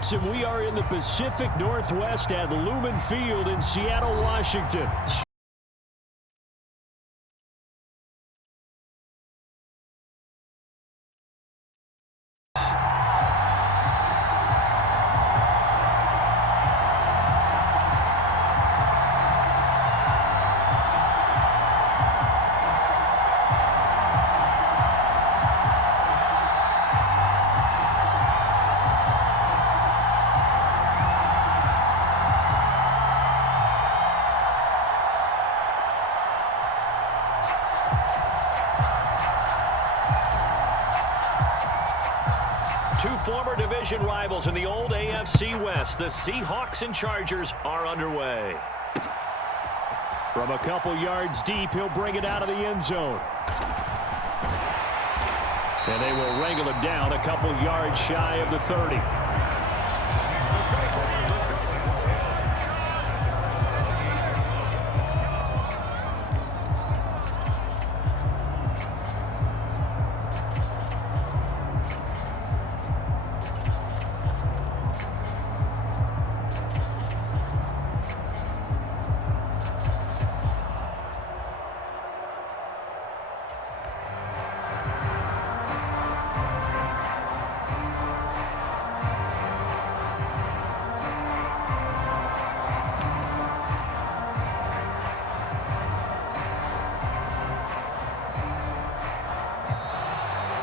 Seahawks, and we are in the Pacific Northwest at Lumen Field in Seattle, Washington. Two former division rivals in the old AFC West. The Seahawks and Chargers are underway. From a couple yards deep, he'll bring it out of the end zone. And they will wrangle him down a couple yards shy of the 30.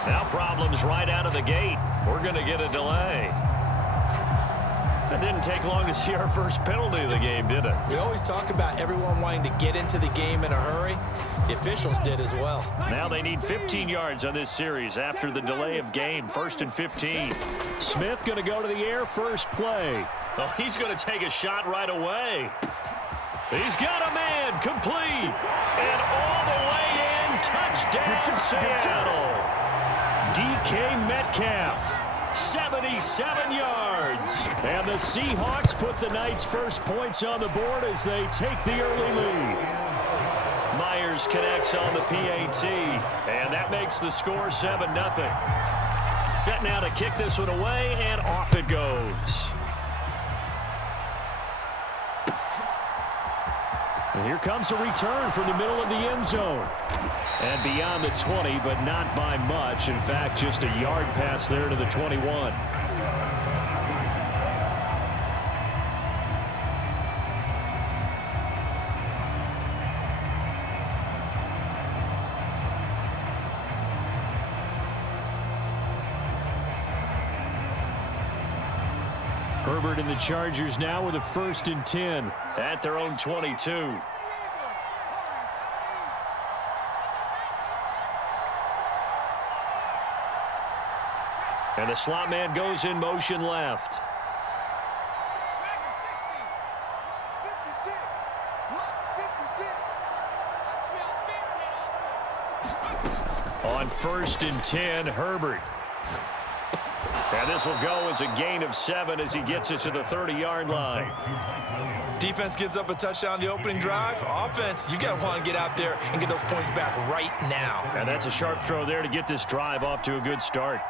Now problems right out of the gate. We're going to get a delay. That didn't take long to see our first penalty of the game, did it? We always talk about everyone wanting to get into the game in a hurry. The officials did as well. Now they need 15 yards on this series after the delay of game. 1st and 15. Smith going to go to the air first play. Oh, he's going to take a shot right away. He's got a man complete. And all the way in. Touchdown, Seattle. DK Metcalf. 77 yards. And the Seahawks put the night's first points on the board as they take the early lead. Myers connects on the PAT. And that makes the score 7-0. Set now to kick this one away, and off it goes. And here comes a return from the middle of the end zone. And beyond the 20, but not by much. In fact, just a yard pass there to the 21. Herbert and the Chargers now with a 1st and 10. At their own 22. And the slot man goes in motion left. On 1st and 10, Herbert. And this will go as a gain of 7 as he gets it to the 30-yard line. Defense gives up a touchdown the opening drive. Offense, you got to want to get out there and get those points back right now. And that's a sharp throw there to get this drive off to a good start.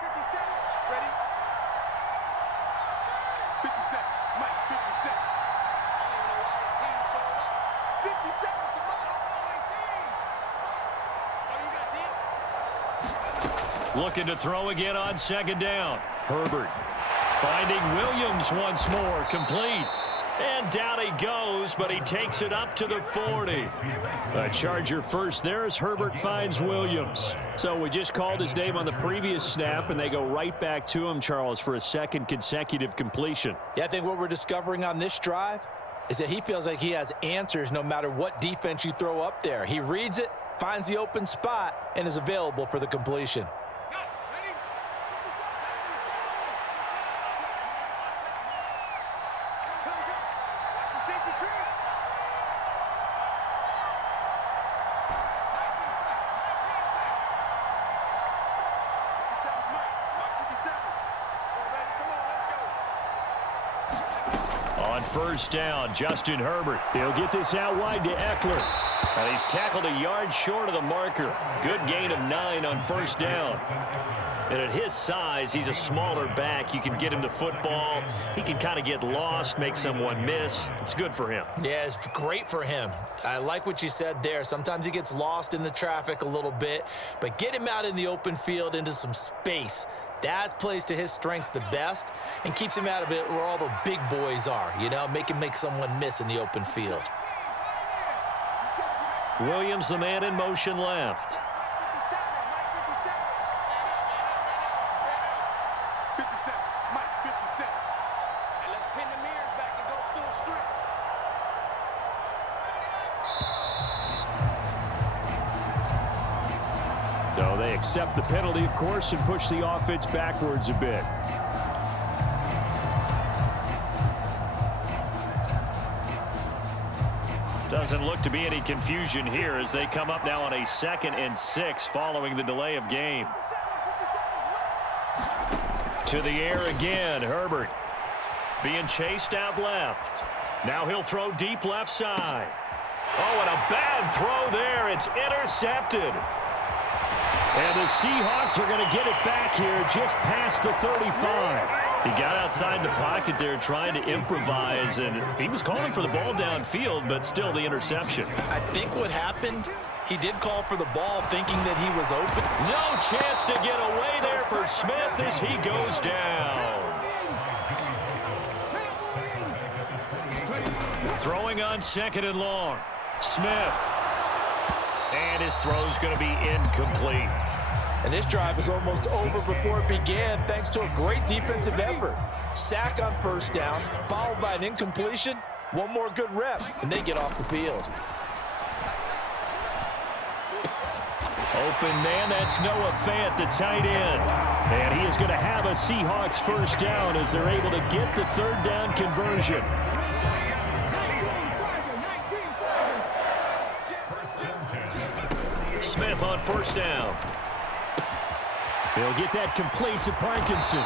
Looking to throw again on 2nd down. Herbert finding Williams once more, complete. And down he goes, but he takes it up to the 40. A Charger first there as Herbert finds Williams. So we just called his name on the previous snap, and they go right back to him, Charles, for a 2nd consecutive completion. Yeah, I think what we're discovering on this drive is that he feels like he has answers no matter what defense you throw up there. He reads it, finds the open spot, and is available for the completion. On 1st down, Justin Herbert. He'll get this out wide to Eckler. And he's tackled a yard short of the marker. Good gain of 9 on first down. And at his size, he's a smaller back. You can get him the football. He can kind of get lost, make someone miss. It's good for him. Yeah, it's great for him. I like what you said there. Sometimes he gets lost in the traffic a little bit, but get him out in the open field into some space. That plays to his strengths the best and keeps him out of it where all the big boys are, you know, make him make someone miss in the open field. Williams, the man in motion left. So they accept the penalty, of course, and push the offense backwards a bit. Doesn't look to be any confusion here as they come up now on a 2nd and 6 following the delay of game. To the air again, Herbert. Being chased out left. Now he'll throw deep left side. Oh, and a bad throw there. It's intercepted. And the Seahawks are going to get it back here just past the 35. He got outside the pocket there trying to improvise, and he was calling for the ball downfield, but still the interception. I think what happened, he did call for the ball thinking that he was open. No chance to get away there for Smith as he goes down. Throwing on 2nd and long. Smith. And his throw's going to be incomplete. And this drive is almost over before it began thanks to a great defensive effort. Sack on first down, followed by an incompletion. One more good rep, and they get off the field. Open man, that's Noah Fant, the tight end. And he is going to have a Seahawks first down as they're able to get the 3rd down conversion. Smith on first down. They'll get that complete to Parkinson.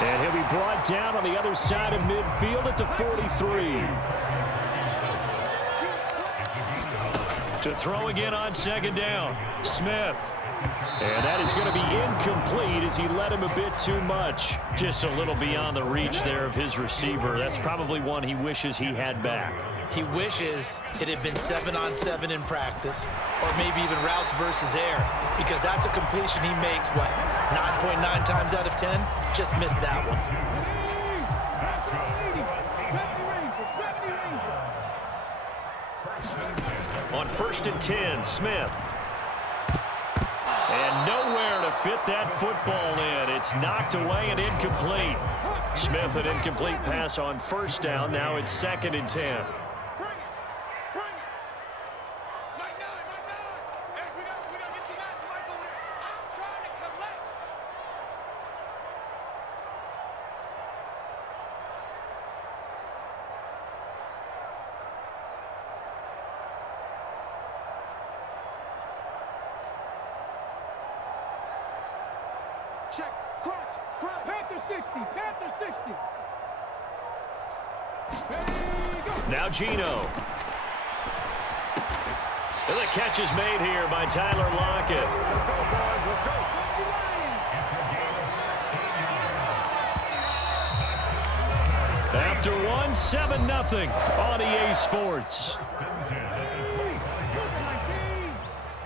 And he'll be brought down on the other side of midfield at the 43. To throw again on 2nd down. Smith. And that is going to be incomplete as he led him a bit too much. Just a little beyond the reach there of his receiver. That's probably one he wishes he had back. He wishes it had been 7-on-7 in practice, or maybe even routes versus air, because that's a completion he makes, 9.9 times out of 10? Just missed that one. On 1st and 10, Smith. And nowhere to fit that football in. It's knocked away and incomplete. Smith, an incomplete pass on first down. Now it's 2nd and 10. Check, crunch, Panther 60, Panther 60. Now Gino. And the catch is made here by Tyler Lockett. After 7-0 on EA Sports.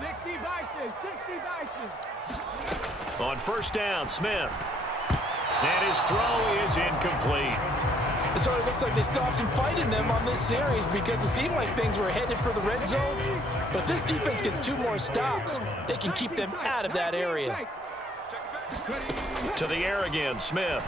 60 On first down, Smith. And his throw is incomplete. It sort of looks like they still have some fight in them on this series because it seemed like things were headed for the red zone. But this defense gets 2 more stops. They can keep them out of that area. To the air again, Smith.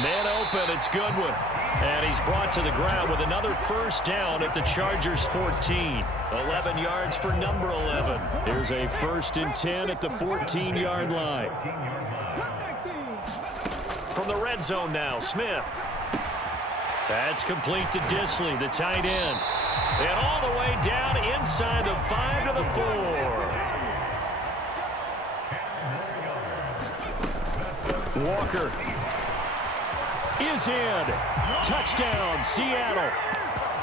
Man open, it's Goodwin. And he's brought to the ground with another first down at the Chargers' 14. 11 yards for number 11. Here's a 1st and 10 at the 14-yard line. From the red zone now, Smith. That's complete to Disley, the tight end. And all the way down inside the 5 to the 4. Walker is in. Touchdown, Seattle.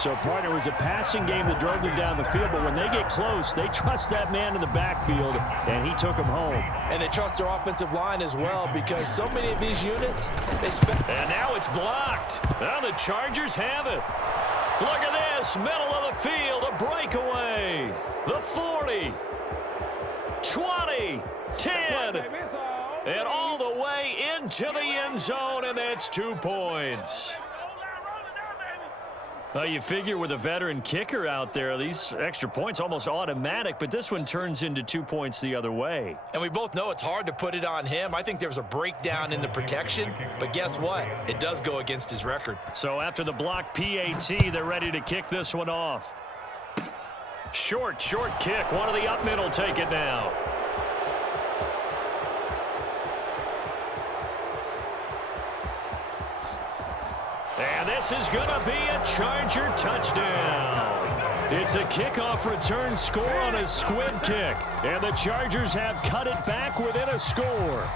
So, partner, it was a passing game that drove them down the field, but when they get close, they trust that man in the backfield, and he took them home. And they trust their offensive line as well, because so many of these units, and now it's blocked. Now the Chargers have it. Look at this, middle of the field, a breakaway. The 40, 20, 10, and all the way into the end zone, and that's 2 points. Well, you figure with a veteran kicker out there, these extra points almost automatic, but this one turns into 2 points the other way. And we both know it's hard to put it on him. I think there was a breakdown in the protection, but guess what? It does go against his record. So after the block PAT, they're ready to kick this one off. Short kick. One of the up middle take it now. And this is going to be a Charger touchdown. It's a kickoff return score on a squib kick. And the Chargers have cut it back within a score.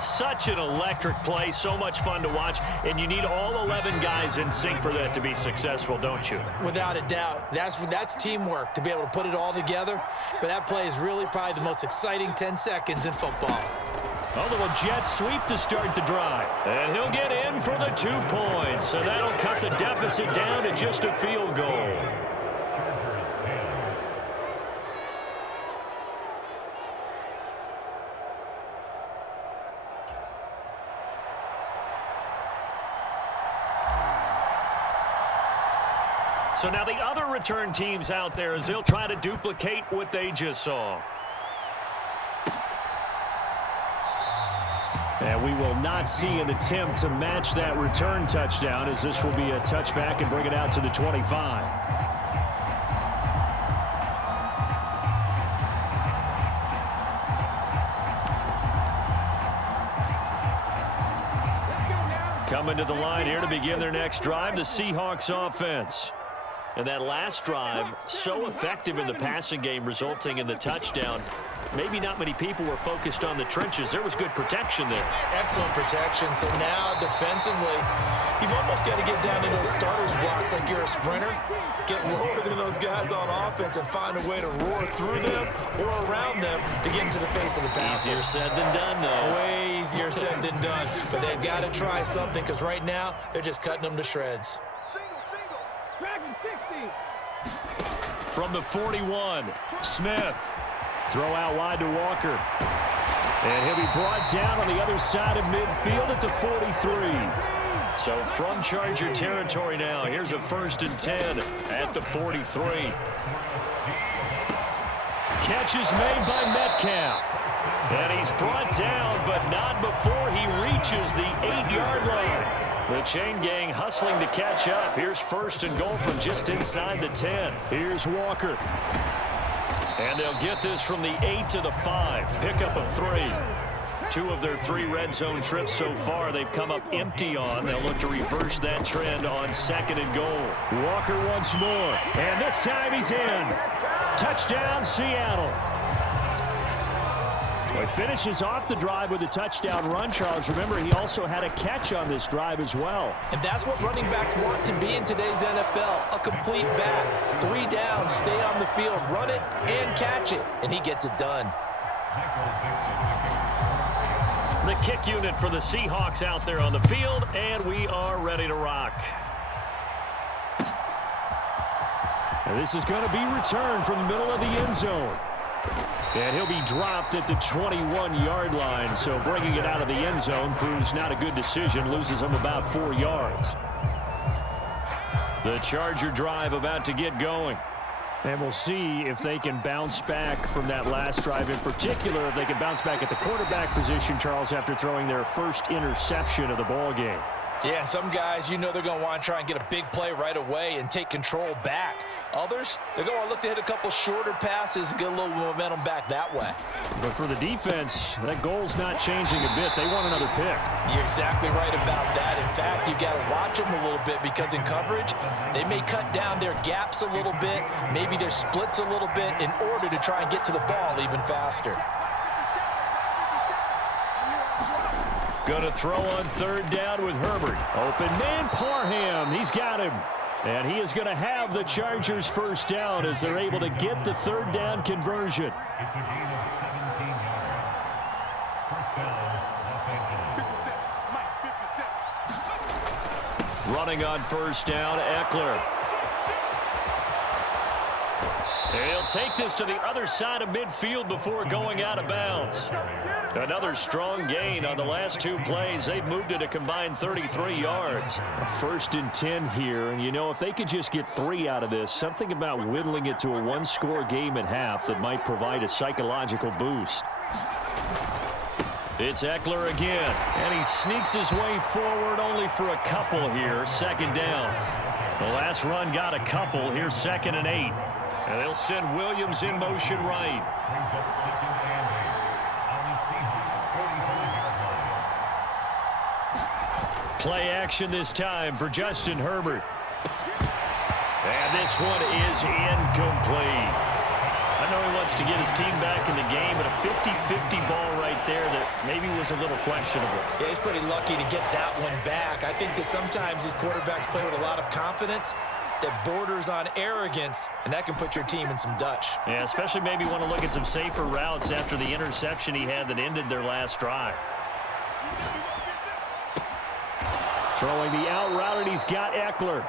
Such an electric play, so much fun to watch, and you need all 11 guys in sync for that to be successful, don't you? Without a doubt. That's teamwork, to be able to put it all together. But that play is really probably the most exciting 10 seconds in football. A little jet sweep to start the drive. And he'll get in for the 2 points. So that'll cut the deficit down to just a field goal. So now the other return teams out there as they'll try to duplicate what they just saw. And we will not see an attempt to match that return touchdown, as this will be a touchback and bring it out to the 25. Coming to the line here to begin their next drive, the Seahawks offense. And that last drive, so effective in the passing game, resulting in the touchdown. Maybe not many people were focused on the trenches. There was good protection there. Excellent protection. So now defensively, you've almost got to get down to those starters blocks like you're a sprinter. Get lower than those guys on offense and find a way to roar through them or around them to get into the face of the passer. Easier said than done, though. Way easier said than done. But they've got to try something, because right now they're just cutting them to shreds. Dragon 60. From the 41, Smith. Throw out wide to Walker. And he'll be brought down on the other side of midfield at the 43. So from Charger territory now, here's a 1st and 10 at the 43. Catch is made by Metcalf. And he's brought down, but not before he reaches the 8-yard line. The chain gang hustling to catch up. Here's 1st and goal from just inside the 10. Here's Walker. And they'll get this from the 8 to the 5. Pickup of 3. 2 of their 3 red zone trips so far they've come up empty on. They'll look to reverse that trend on 2nd and goal. Walker once more. And this time he's in. Touchdown, Seattle. Well, he finishes off the drive with a touchdown run, Charles. Remember, he also had a catch on this drive as well. And that's what running backs want to be in today's NFL. A complete back. 3 down, stay on the field, run it, and catch it. And he gets it done. The kick unit for the Seahawks out there on the field, and we are ready to rock. And this is going to be returned from the middle of the end zone. And he'll be dropped at the 21-yard line, so bringing it out of the end zone proves not a good decision, loses him about 4 yards. The Charger drive about to get going. And we'll see if they can bounce back from that last drive, in particular if they can bounce back at the quarterback position, Charles, after throwing their first interception of the ball game. Yeah, some guys, you know they're going to want to try and get a big play right away and take control back. Others, they're going to look to hit a couple shorter passes and get a little momentum back that way. But for the defense, that goal's not changing a bit. They want another pick. You're exactly right about that. In fact, you've got to watch them a little bit, because in coverage, they may cut down their gaps a little bit, maybe their splits a little bit, in order to try and get to the ball even faster. Going to throw on third down with Herbert. Open man, Parham. He's got him. And he is going to have the Chargers first down as they're able to get the third down conversion. It's a gain of 17 yards. First down, Los Angeles. 57. Mike, 57. Running on first down, Eckler. He'll take this to the other side of midfield before going out of bounds. Another strong gain on the last two plays. They've moved it a combined 33 yards. First and 10 here, and you know, if they could just get 3 out of this, something about whittling it to a one-score game at half that might provide a psychological boost. It's Eckler again, and he sneaks his way forward only for a couple here. Second down. The last run got a couple. Here's 2nd and 8. And they'll send Williams in motion right. Brings up 2nd and 8 on the Seahawks 45-yard line. Play action this time for Justin Herbert. And this one is incomplete. I know he wants to get his team back in the game, but a 50-50 ball right there that maybe was a little questionable. Yeah, he's pretty lucky to get that one back. I think that sometimes these quarterbacks play with a lot of confidence that borders on arrogance, and that can put your team in some Dutch. Yeah, especially maybe want to look at some safer routes after the interception he had that ended their last drive. Throwing the out route, and he's got Eckler.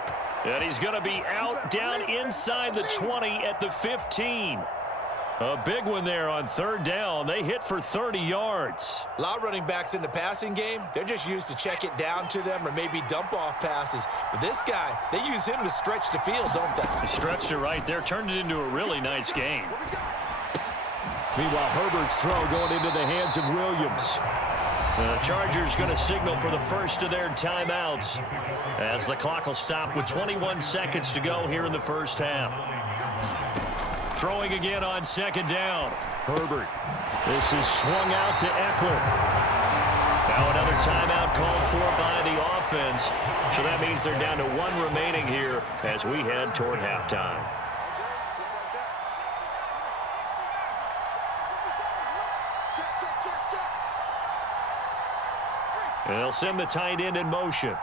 And he's going to be out down inside the 20 at the 15. A big one there on third down. They hit for 30 yards. A lot of running backs in the passing game, they're just used to check it down to them or maybe dump off passes. But this guy, they use him to stretch the field, don't they? He stretched it right there, turned it into a really nice game. Meanwhile, Herbert's throw going into the hands of Williams. The Chargers going to signal for the first of their timeouts as the clock will stop with 21 seconds to go here in the first half. Throwing again on second down. Herbert. This is swung out to Eckler. Now another timeout called for by the offense. So that means they're down to 1 remaining here as we head toward halftime. Just like that. 57. Check, check, check, check. And they'll send the tight end in motion.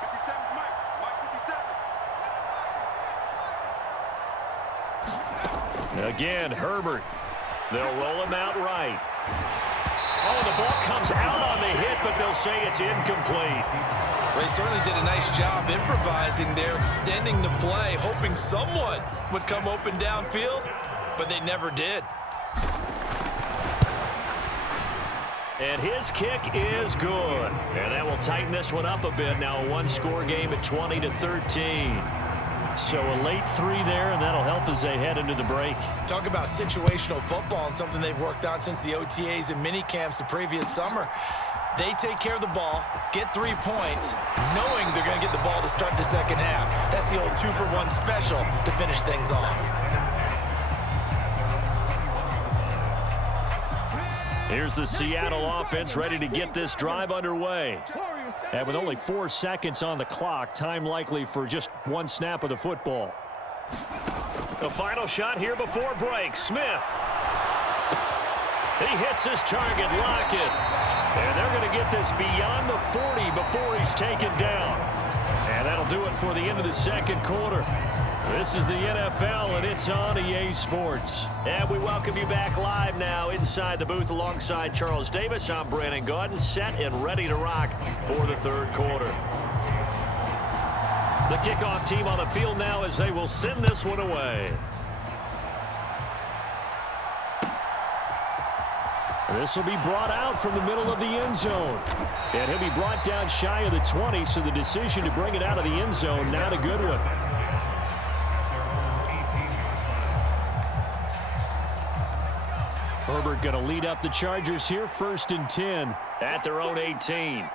57, Mike. Mike, 57. Again, Herbert. They'll roll him out right. Oh, the ball comes out on the hit, but they'll say it's incomplete. Well, he certainly did a nice job improvising there, extending the play, hoping someone would come open downfield, but they never did. And his kick is good. And that will tighten this one up a bit. Now a one-score game at 20-13. So a late 3 there, and that'll help as they head into the break. Talk about situational football and something they've worked on since the OTAs and mini camps the previous summer. They take care of the ball, get 3 points, knowing they're going to get the ball to start the second half. That's the old 2-for-1 special to finish things off. Here's the Seattle offense ready to get this drive underway. And with only 4 seconds on the clock, time likely for just 1 snap of the football. The final shot here before break. Smith. He hits his target, Lockett. And they're going to get this beyond the 40 before he's taken down. And that'll do it for the end of the second quarter. This is the NFL, and it's on EA Sports. And we welcome you back live now inside the booth alongside Charles Davis. I'm Brandon Gaudin, set and ready to rock for the third quarter. The kickoff team on the field now as they will send this one away. This will be brought out from the middle of the end zone. And he'll be brought down shy of the 20, so the decision to bring it out of the end zone, not a good one. Herbert going to lead up the Chargers here, 1st and 10 at their own 18.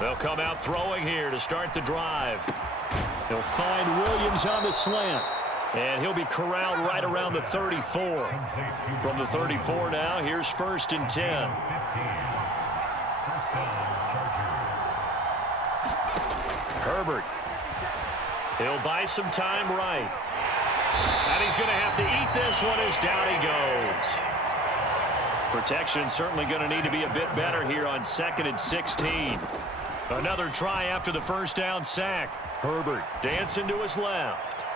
They'll come out throwing here to start the drive. They'll find Williams on the slant. And he'll be corralled right around the 34. From the 34 now, here's 1st and 10. Herbert. He'll buy some time right. And he's going to have to eat this one as down he goes. Protection certainly going to need to be a bit better here on 2nd and 16. Another try after the first down sack. Herbert dancing to his left.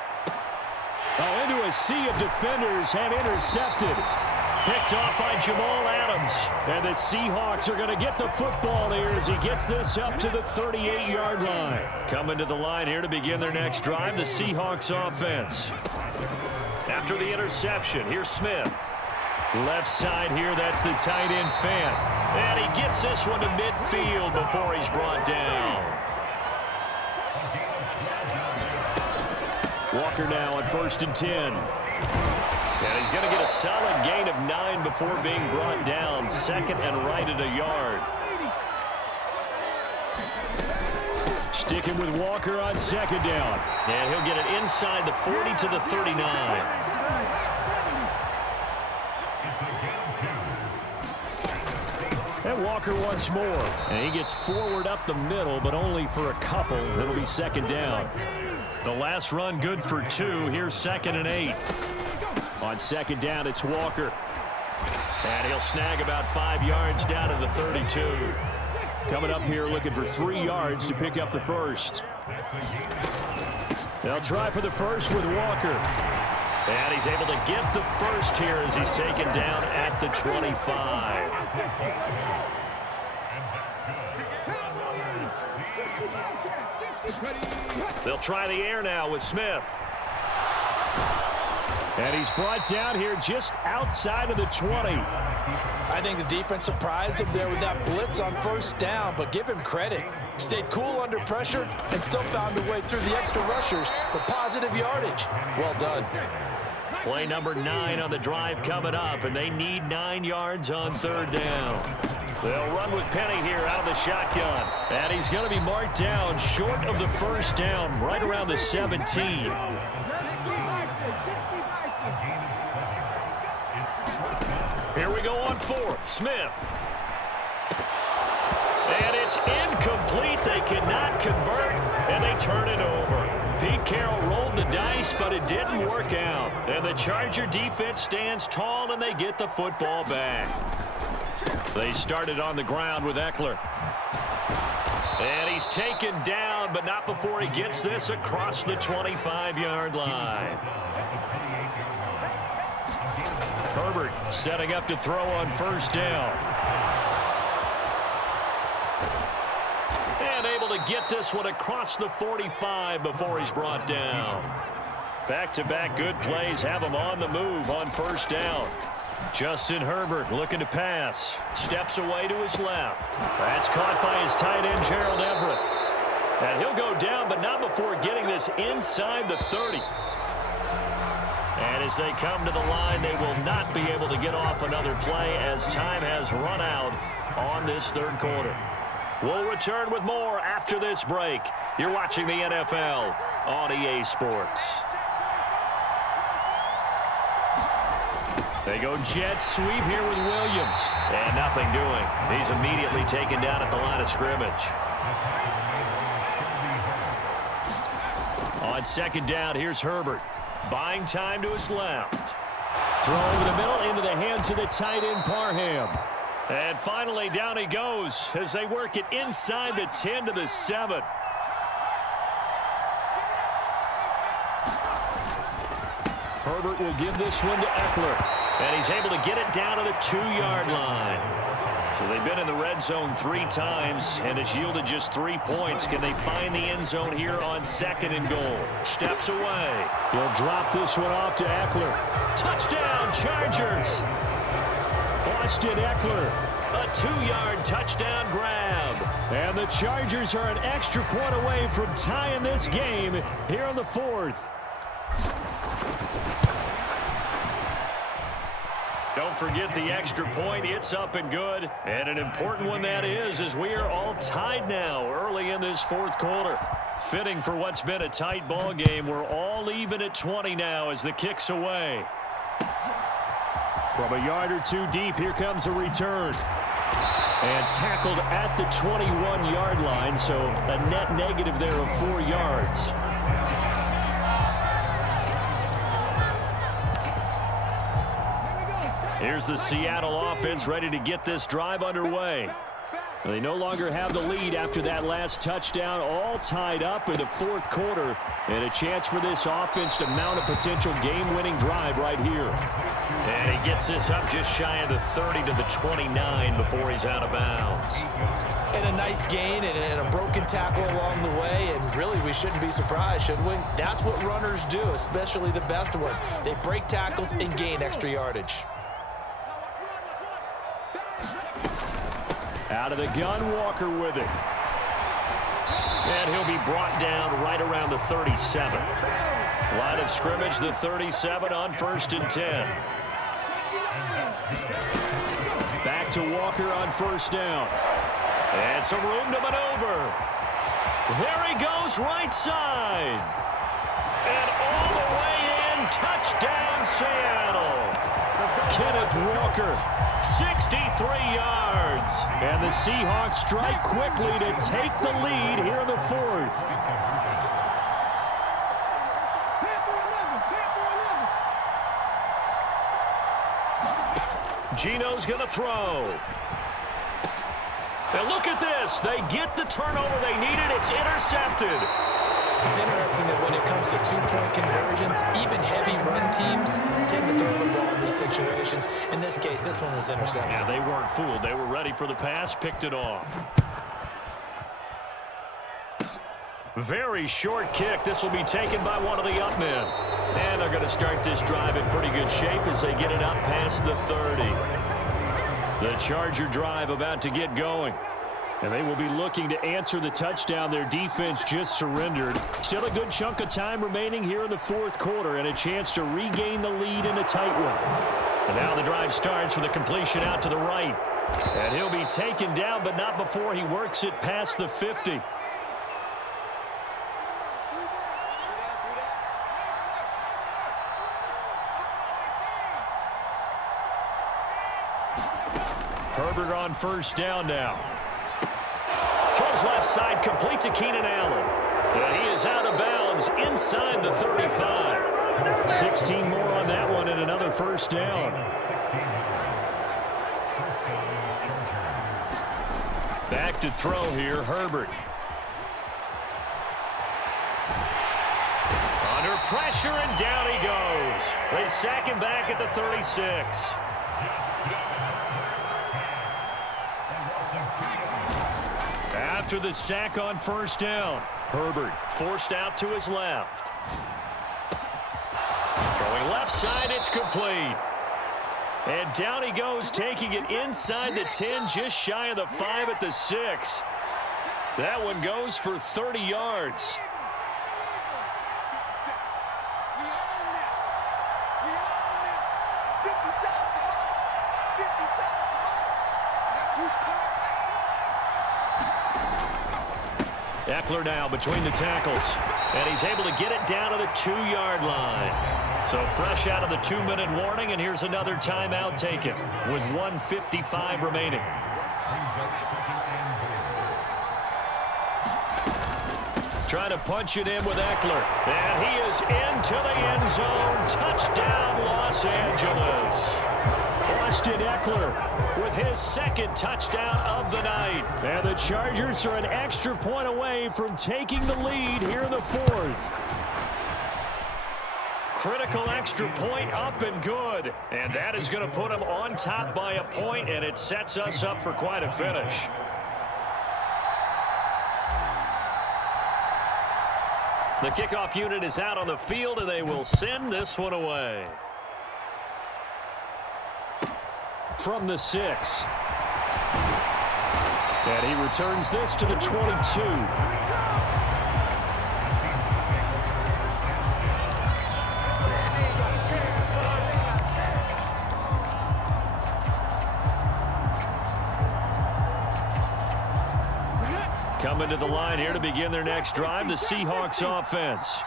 Oh, into a sea of defenders and intercepted. Picked off by Jamal Adams. And the Seahawks are going to get the football here as he gets this up to the 38-yard line. Coming to the line here to begin their next drive, the Seahawks offense. After the interception, here's Smith. Left side here, that's the tight end Fant. And he gets this one to midfield before he's brought down. Walker now on 1st and 10. And he's going to get a solid gain of 9 before being brought down. 2nd and right at a yard. Sticking with Walker on 2nd down. And he'll get it inside the 40 to the 39. And Walker once more. And he gets forward up the middle, but only for a couple. It'll be 2nd down. The last run good for 2. Here's 2nd and 8. On 2nd down, it's Walker. And he'll snag about 5 yards down to the 32. Coming up here looking for 3 yards to pick up the first. They'll try for the first with Walker. And he's able to get the first here as he's taken down at the 25. They'll try the air now with Smith. And he's brought down here just outside of the 20. I think the defense surprised him there with that blitz on 1st down, but give him credit. Stayed cool under pressure and still found a way through the extra rushers for positive yardage. Well done. Play number 9 on the drive coming up, and they need 9 yards on 3rd down. They'll run with Penny here out of the shotgun. And he's going to be marked down short of the 1st down, right around the 17. Here we go on 4th. Smith. And it's incomplete. They cannot convert, and they turn it over. Pete Carroll rolled the dice, but it didn't work out. And the Charger defense stands tall, and they get the football back. They started on the ground with Eckler. And he's taken down, but not before he gets this across the 25-yard line. Herbert setting up to throw on 1st down. And able to get this one across the 45 before he's brought down. Back-to-back good plays have him on the move on 1st down. Justin Herbert looking to pass. Steps away to his left. That's caught by his tight end, Gerald Everett. And he'll go down, but not before getting this inside the 30. And as they come to the line, they will not be able to get off another play as time has run out on this 3rd quarter. We'll return with more after this break. You're watching the NFL on EA Sports. They go jet sweep here with Williams. And nothing doing. He's immediately taken down at the line of scrimmage. On 2nd down, here's Herbert. Buying time to his left. Throw over the middle into the hands of the tight end, Parham. And finally, down he goes as they work it inside the 10 to the 7. Herbert will give this one to Eckler. And he's able to get it down to the 2-yard line. So they've been in the red zone 3 times, and it's yielded just 3 points. Can they find the end zone here on 2nd and goal? Steps away. He'll drop this one off to Eckler. Touchdown, Chargers. Austin Eckler. A 2-yard touchdown grab. And the Chargers are an extra point away from tying this game here on the 4th. Don't forget the extra point. It's up and good. And an important one that is, as we are all tied now early in this 4th quarter. Fitting for what's been a tight ball game. We're all even at 20 now as the kick's away. From a yard or 2 deep, here comes a return. And tackled at the 21-yard line, so a net negative there of 4 yards. Here's the Seattle offense ready to get this drive underway. They no longer have the lead after that last touchdown, all tied up in the fourth quarter, and a chance for this offense to mount a potential game-winning drive right here. And he gets this up just shy of the 30 to the 29 before he's out of bounds. And a nice gain and a broken tackle along the way, and really we shouldn't be surprised, should we? That's what runners do, especially the best ones. They break tackles and gain extra yardage. Out of the gun, Walker with it. And he'll be brought down right around the 37. Line of scrimmage, the 37 on 1st and 10. Back to Walker on 1st down. And some room to maneuver. There he goes, right side. And all the way in, touchdown Seattle. Kenneth Walker, 63 yards. and the Seahawks strike quickly to take the lead here in the fourth. Gino's going to throw. And look at this. They get the turnover they needed. It's intercepted. It's interesting that when it comes to two-point conversions, even heavy run teams tend to throw the ball in these situations. In this case, this one was intercepted. Yeah, they weren't fooled. They were ready for the pass, picked it off. Very short kick. This will be taken by one of the up men. And they're going to start this drive in pretty good shape as they get it up past the 30. The Charger drive about to get going. And they will be looking to answer the touchdown their defense just surrendered. Still a good chunk of time remaining here in the fourth quarter and a chance to regain the lead in a tight one. And now the drive starts with a completion out to the right. And he'll be taken down, but not before he works it past the 50. Herbert on 1st down now. Throws left side, complete to Keenan Allen. And he is out of bounds inside the 35. 16 more on that one and another 1st down. Back to throw here, Herbert. Under pressure, and down he goes. They sack him back at the 36. After the sack on 1st down, Herbert forced out to his left. Throwing left side, it's complete. And down he goes, taking it inside the 10, just shy of the 5 at the 6. That one goes for 30 yards. Eckler now between the tackles, and he's able to get it down to the 2-yard line. So fresh out of the 2-minute warning, and here's another timeout taken with 1:55 remaining. Trying to punch it in with Eckler, and he is into the end zone. Touchdown, Los Angeles. Austin Eckler with his 2nd touchdown of the night. And the Chargers are an extra point away from taking the lead here in the fourth. Critical extra point up and good. And that is going to put them on top by a point, and it sets us up for quite a finish. The kickoff unit is out on the field, and they will send this one away. From the 6. And he returns this to the 22. Coming to the line here to begin their next drive, the Seahawks offense.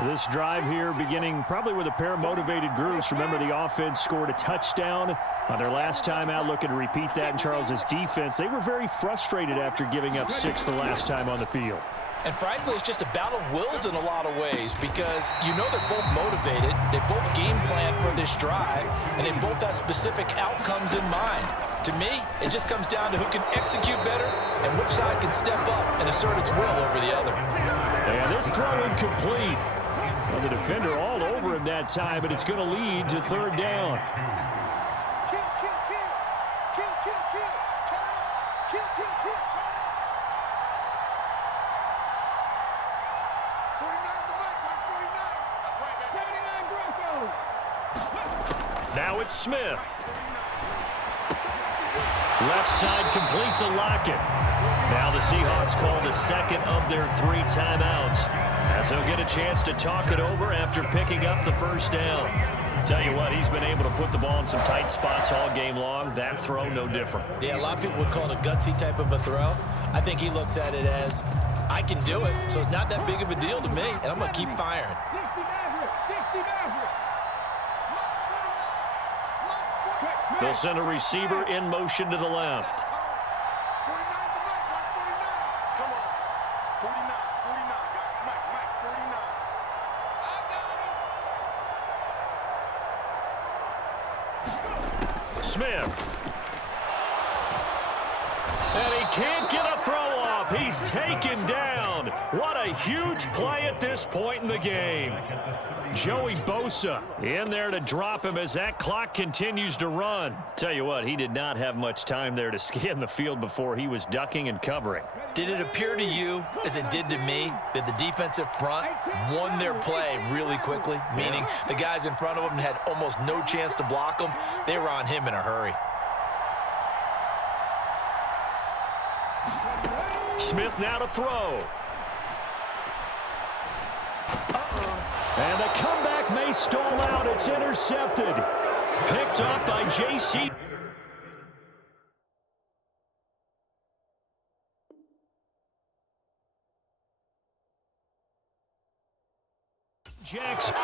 This drive here beginning probably with a pair of motivated groups. Remember, the offense scored a touchdown on their last time out, looking to repeat that in Charles's defense. They were very frustrated after giving up 6 the last time on the field. And frankly, it's just a battle of wills in a lot of ways because you know they're both motivated, they both game plan for this drive, and they both have specific outcomes in mind. To me, it just comes down to who can execute better and which side can step up and assert its will over the other. And this throw incomplete. Well, the defender all over him that time, but it's going to lead to third down. Kill, kill, kill. Kill, kill, kill. Turn it. Kill, kill, kill. Turn it. 49 the mic, Mike 49. That's right, baby. Now it's Smith. Left side complete to Lockett. Now the Seahawks call the second of their 3 timeouts, as he'll get a chance to talk it over after picking up the first down. Tell you what, he's been able to put the ball in some tight spots all game long. That throw, no different. Yeah, a lot of people would call it a gutsy type of a throw. I think he looks at it as, I can do it, so it's not that big of a deal to me, and I'm going to keep firing. They'll send a receiver in motion to the left. 49 the mic, Mike 49. Come on. 49, 49, guys. Mike 49. I got him. Smith. And he can't get a throw off. He's taken down. What a huge play at this point in the game. Joey Bosa in there to drop him as that clock continues to run. Tell you what, he did not have much time there to scan the field before he was ducking and covering. Did it appear to you, as it did to me, that the defensive front won their play really quickly? Meaning the guys in front of them had almost no chance to block him. They were on him in a hurry. Smith now to throw. And the comeback may stall out. It's intercepted. Picked up by J.C. Jackson.